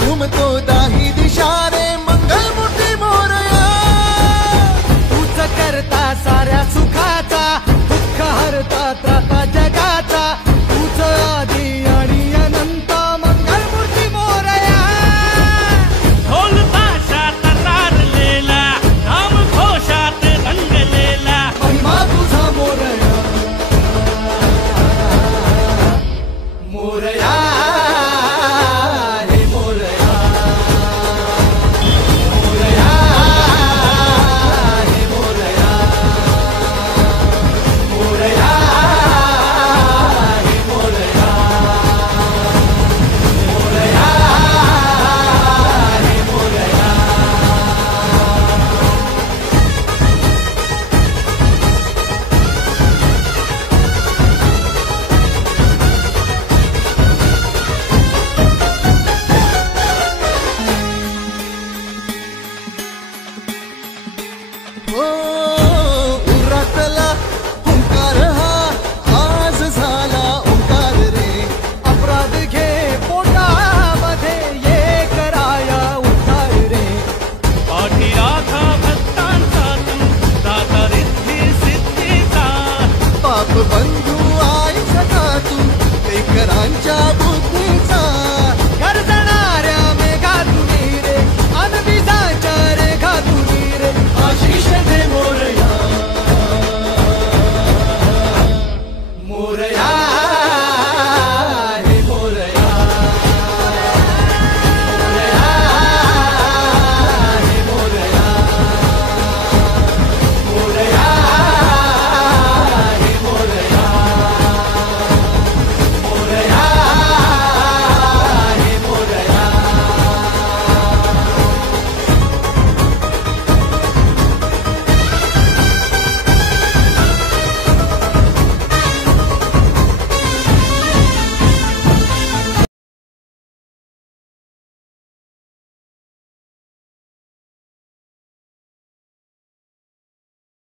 घुमतो दाही दिशा रे मंगल मूर्ती मोरया तूच करता साऱ्या सुखाचा दुःख हरता त्राता जगाचा तूच आदी आणि अनंत मंगल मूर्ती मोरया ढोल ताशात तारलेला नाम घोषात रंगलेला महिमा तुझा मोरया मोरया Oh